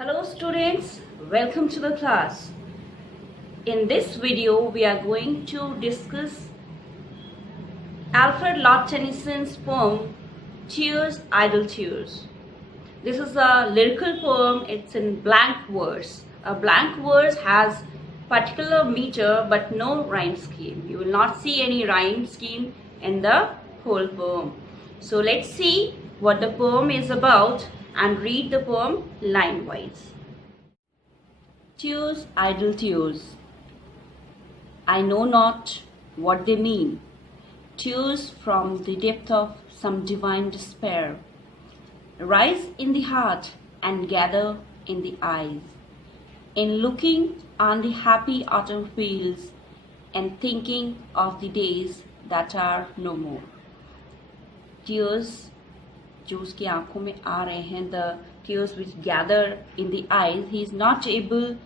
Hello students, welcome to the class. In this video, we are going to discuss Alfred Lord Tennyson's poem, Tears, Idle Tears. This is a lyrical poem, it's in blank verse. A blank verse has particular meter but no rhyme scheme. You will not see any rhyme scheme in the whole poem. So let's see what the poem is about and read the poem line wise. Tears, idle tears. I know not what they mean. Tears from the depth of some divine despair rise in the heart and gather in the eyes. In looking on the happy autumn fields and thinking of the days that are no more. Tears जो उसकी आंखों में आ रहे हैं, the tears which gather in the eyes, he is not able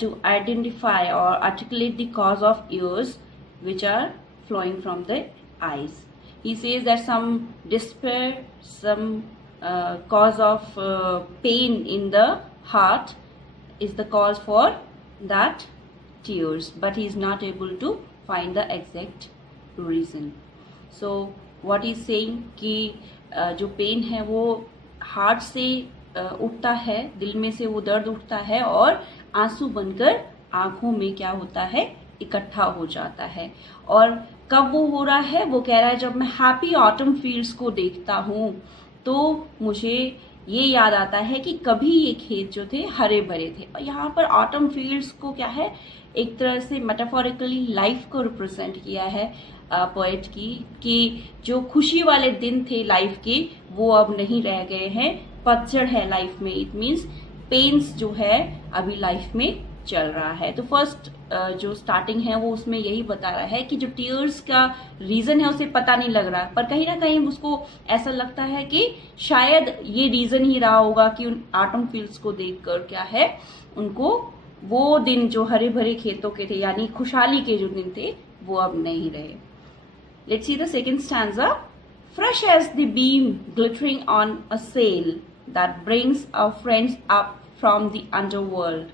to identify or articulate the cause of tears which are flowing from the eyes. He says that some despair, some cause of pain in the heart is the cause for that tears, but he is not able to find the exact reason. So what he is saying कि जो pen है वो heart से उठता है, दिल में से वो दर्द उठता है और आंसू बनकर आंखों में क्या होता है, इकट्ठा हो जाता है. और कब वो हो रहा है, वो कह रहा है जब मैं हैप्पी ऑटम फील्ड्स को देखता हूँ तो मुझे ये याद आता है कि कभी ये खेत जो थे हरे भरे थे. और यहाँ पर ऑटम फील्ड्स को क्या है, एक तरह से मेटाफोरिकली लाइफ को रिप्रेजेंट किया है पोएट की, कि जो खुशी वाले दिन थे लाइफ के वो अब नहीं रह गए हैं, पतझड़ है लाइफ में. इट मीन्स पेन्स जो है अभी लाइफ में चल रहा है. तो फर्स्ट जो स्टार्टिंग है वो उसमें यही बता रहा है कि जो टीयर्स का रीजन है उसे पता नहीं लग रहा, पर कहीं ना कहीं उसको ऐसा लगता है कि शायद ये रीजन ही रहा होगा कि उन ऑटम फील्ड्स को देखकर क्या है, उनको वो दिन जो हरे भरे खेतों के थे यानी खुशहाली के जो दिन थे वो अब नहीं रहे. Let's see the second stanza. Fresh as the beam glittering on a sail that brings our friends up from the underworld,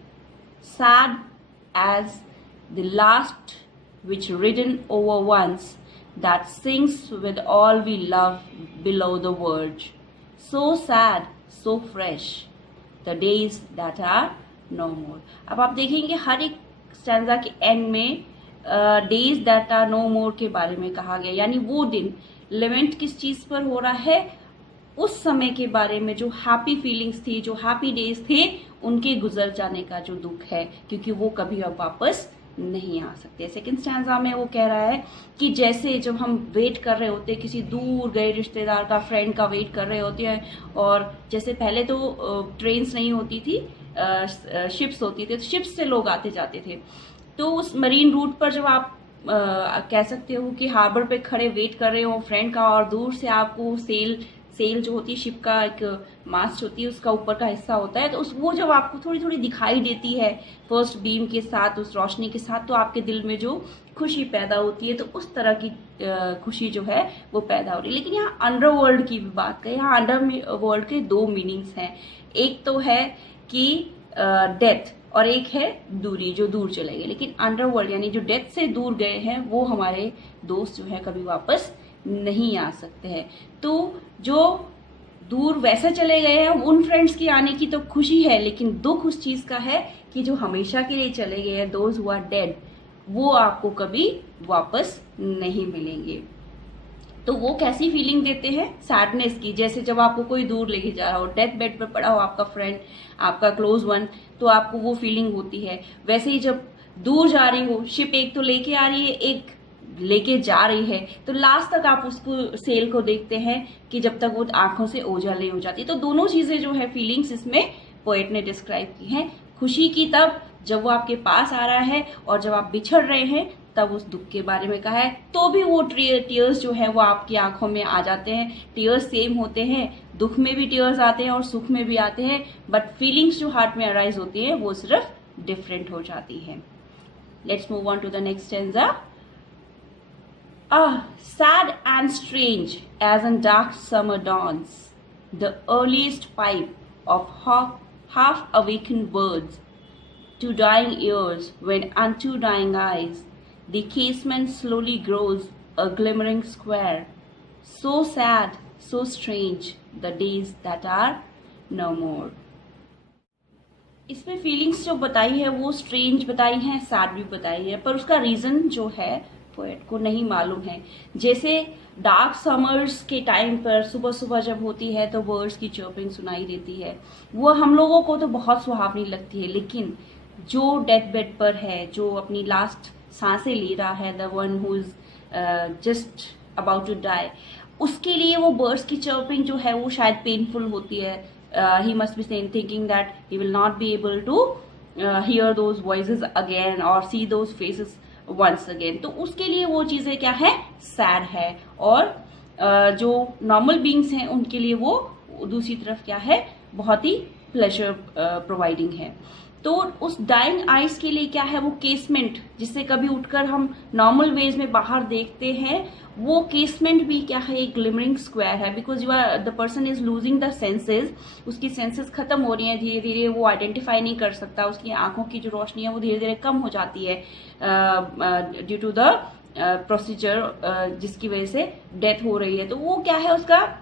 sad as the last which ridden over once, that sinks with all we love below the verge. So sad, so fresh, the days that are no more. अब आप देखेंगे हर एक stanza के and में days that are no मोर के बारे में कहा गया, यानी वो दिन. लेमेंट किस चीज पर हो रहा है, उस समय के बारे में जो हैप्पी फीलिंग्स थी, जो हैप्पी डेज थे, उनके गुजर जाने का जो दुख है, क्योंकि वो कभी अब वापस नहीं आ सकते. सेकंड स्टैंजा में वो कह रहा है कि जैसे जब हम वेट कर रहे होते, किसी दूर गए रिश्तेदार का, फ्रेंड का वेट कर रहे होते हैं, और जैसे पहले तो ट्रेन्स नहीं होती थी, शिप्स होती थी, तो शिप्स से लोग आते जाते थे. तो उस मरीन रूट पर जब आप कह सकते हो कि हार्बर पे खड़े वेट कर रहे हो फ्रेंड का, और दूर से आपको सेल जो होती है, शिप का एक मास्ट होती है, उसका ऊपर का हिस्सा होता है, तो उस वो जब आपको थोड़ी थोड़ी दिखाई देती है फर्स्ट बीम के साथ, उस रोशनी के साथ, तो आपके दिल में जो खुशी पैदा होती है, तो उस तरह की खुशी जो है वो पैदा हो रही है. लेकिन यहाँ अंडरवर्ल्ड की भी बात करें, यहाँ अंडरवर्ल्ड के दो मीनिंग्स हैं. एक तो है कि डेथ, और एक है दूरी, जो दूर चले गए. लेकिन अंडरवर्ल्ड यानी जो डेथ से दूर गए हैं वो हमारे दोस्त जो है कभी वापस नहीं आ सकते हैं. तो जो दूर वैसे चले गए हैं, उन फ्रेंड्स की आने की तो खुशी है, लेकिन दुख उस चीज का है कि जो हमेशा के लिए चले गए हैं, दोज हु आर डेड, वो आपको कभी वापस नहीं मिलेंगे. तो वो कैसी फीलिंग देते हैं, सैडनेस की. जैसे जब आपको कोई दूर लेके जा रहा हो, डेथ बेड पर पड़ा हो आपका फ्रेंड, आपका क्लोज वन, तो आपको वो फीलिंग होती है. वैसे ही जब दूर जा रही हो, शिप एक तो लेके आ रही है, एक लेके जा रही है, तो लास्ट तक आप उसको सेल को देखते हैं कि जब तक वो आंखों से ओझल नहीं हो जाती. तो दोनों चीजें जो है फीलिंग्स इसमें पोएट ने डिस्क्राइब की हैं. खुशी की तब जब वो आपके पास आ रहा है, और जब आप बिछड़ रहे हैं तब उस दुख के बारे में कहा है. तो भी वो टीयर्स जो है वो आपकी आंखों में आ जाते हैं. टीयर्स सेम होते हैं, दुख में भी टीयर्स आते हैं और सुख में भी आते हैं, बट फीलिंग्स जो हार्ट में अराइज होती है वो सिर्फ डिफरेंट हो जाती है. Let's move on to the next stanza. Ah, sad and strange as in dark summer dawns, the earliest pipe of half-awakened birds, to dying ears, when unto dying eyes, the casement slowly grows a glimmering square. So sad, so strange, the days that are no more. इसमें feelings जो बताई है वो strange बताई है, sad भी बताई है, पर उसका रीजन जो है पोएट को नहीं मालूम है। जैसे डार्क समर्स के टाइम पर सुबह सुबह जब होती है तो बर्ड्स की चर्पिंग सुनाई देती है, वो हम लोगों को तो बहुत सुहावनी लगती है, लेकिन जो डेथ बेड पर है, जो अपनी लास्ट सांसें ले रहा है, the one who is just about to die, उसके लिए वो बर्ड्स की चर्पिंग जो है वो शायद पेनफुल होती है। He must be saying, thinking that he will not be able to hear those voices again or see those faces once again. तो उसके लिए वो चीजें क्या है, सैड है, और जो नॉर्मल बींग्स हैं उनके लिए वो दूसरी तरफ क्या है, बहुत ही प्लेजर प्रोवाइडिंग है। तो उस डाइंग आइज के लिए क्या है, वो केसमेंट जिससे कभी उठकर हम नॉर्मल वेज में बाहर देखते हैं, वो केसमेंट भी क्या है, एक ग्लिमरिंग स्क्वायर है, because you are the person is losing the senses, उसकी सेंसेस खत्म हो रही हैं धीरे धीरे, वो आइडेंटिफाई नहीं कर सकता, उसकी आंखों की जो रोशनी है वो धीरे धीरे कम हो जाती है ड्यू टू द प्रोसीजर जिसकी वजह से डेथ हो रही है। तो वो क्या है, उसका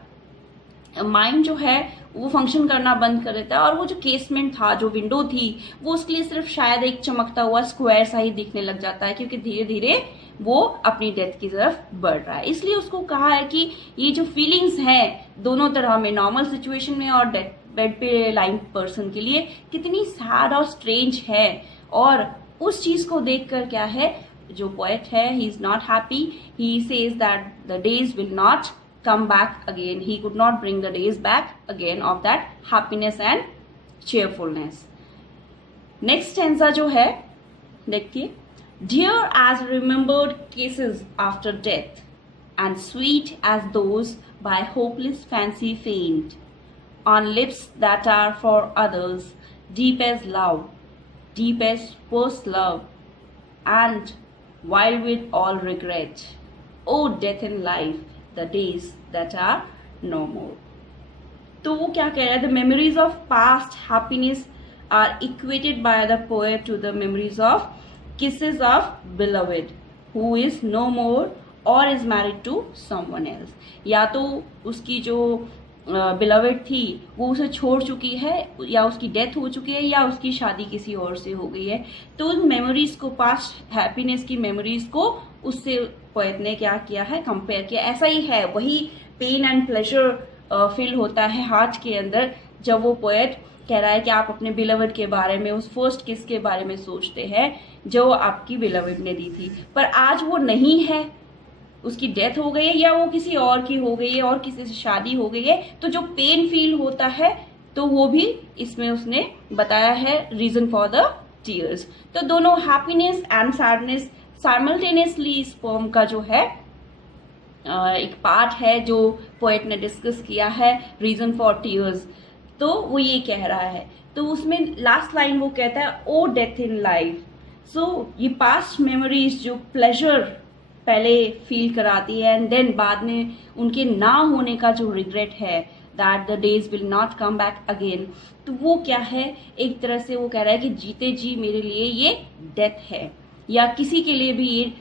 माइंड जो है वो फंक्शन करना बंद कर देता है, और वो जो केसमेंट था, जो विंडो थी, वो उसके लिए सिर्फ शायद एक चमकता हुआ स्क्वायर सा ही दिखने लग जाता है, क्योंकि धीरे धीरे वो अपनी डेथ की तरफ बढ़ रहा है। इसलिए उसको कहा है कि ये जो फीलिंग्स हैं दोनों तरह में, नॉर्मल सिचुएशन में और डेथ बेड पे लाइंग पर्सन के लिए, कितनी सैड और स्ट्रेंज है। और उस चीज को देखकर क्या है, जो पोएट है, he is not happy, he says that the days will not come back again. He could not bring the days back again of that happiness and cheerfulness. Next stanza जो है देखिए, dear as remembered cases after death, and sweet as those by hopeless fancy feigned, on lips that are for others, deep as love, deep as first love, and wild with all regret. O death in life, the days that are no more. तो वो क्या कह रहा है, the memories of past happiness are equated by the poet to the memories of kisses of beloved who is no more or is married to someone else. या तो उसकी जो बिलवेड थी वो उसे छोड़ चुकी है, या उसकी डेथ हो चुकी है, या उसकी शादी किसी और से हो गई है। तो उन मेमोरीज को, पास्ट हैप्पीनेस की मेमोरीज को उससे पोएट ने क्या किया है, कंपेयर किया। ऐसा ही है, वही पेन एंड प्लेजर फील होता है हार्ट के अंदर जब वो पोएट कह रहा है कि आप अपने बिलवेड के बारे में, उस फर्स्ट किस के बारे में सोचते हैं जो आपकी बिलवेड ने दी थी, पर आज वो नहीं है, उसकी डेथ हो गई है, या वो किसी और की हो गई है, और किसी से शादी हो गई है। तो जो पेन फील होता है, तो वो भी इसमें उसने बताया है रीजन फॉर द टीयर्स। तो दोनों हैप्पीनेस एंड सैडनेस साइमल्टेनियसली इस पोम का जो है एक पार्ट है जो पोएट ने डिस्कस किया है, रीजन फॉर टीयर्स। तो वो ये कह रहा है, तो उसमें लास्ट लाइन वो कहता है, O death in life. So ये पास्ट मेमोरीज जो प्लेजर पहले फील कराती है, एंड देन बाद में उनके ना होने का जो रिग्रेट है, that the days will not come back again. तो वो क्या है, एक तरह से वो कह रहा है कि जीते जी मेरे लिए ये डेथ है, या किसी के लिए भी ये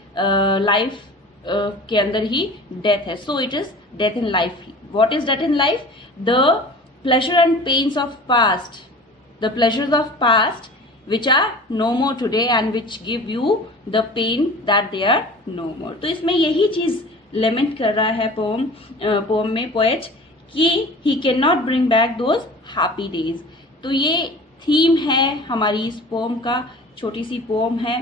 लाइफ के अंदर ही डेथ है। So it is death in life. What is death in life? The pleasure and pains of past, the pleasures of past which are no more today and which give you the pain that they are no more. तो इसमें यही चीज लेमेंट कर रहा है pome में poet कि he cannot bring back those happy days. तो ये थीम है हमारी इस पोम का, छोटी सी पोम है,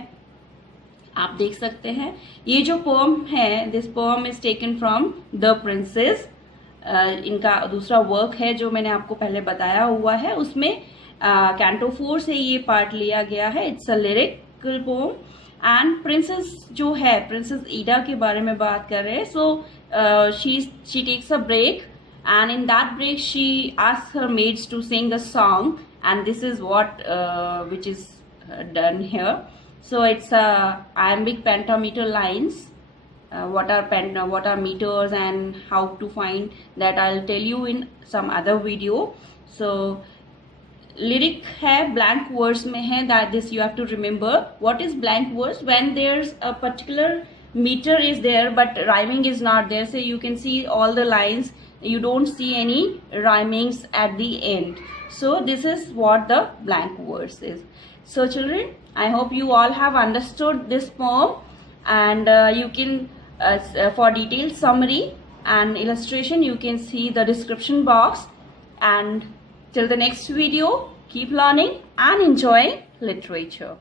आप देख सकते हैं। ये जो पोम है, this pome is taken from the princess, इनका दूसरा वर्क है जो मैंने आपको पहले बताया हुआ है, उसमें कैंटो 4 से ये पार्ट लिया गया है। It's a lyrical poem, and princess जो है, प्रिंसेस ईडा के बारे में बात कर रहे हैं। So she takes a break, and in that break she asks her maids to sing a song, and this is what which is done here. So it's iambic pentameter lines. What are meters and how to find that I'll tell you in some other video. So lyric है, blank words में है, that this you have to remember. What is blank words? When there a particular meter is there but rhyming is not there, so you can see all the lines, you don't see any rhymings at the end. So this is what the blank verse is. So children, I hope you all have understood this poem, and you can for detailed summary and illustration you can see the description box. And till the next video, keep learning and enjoying literature.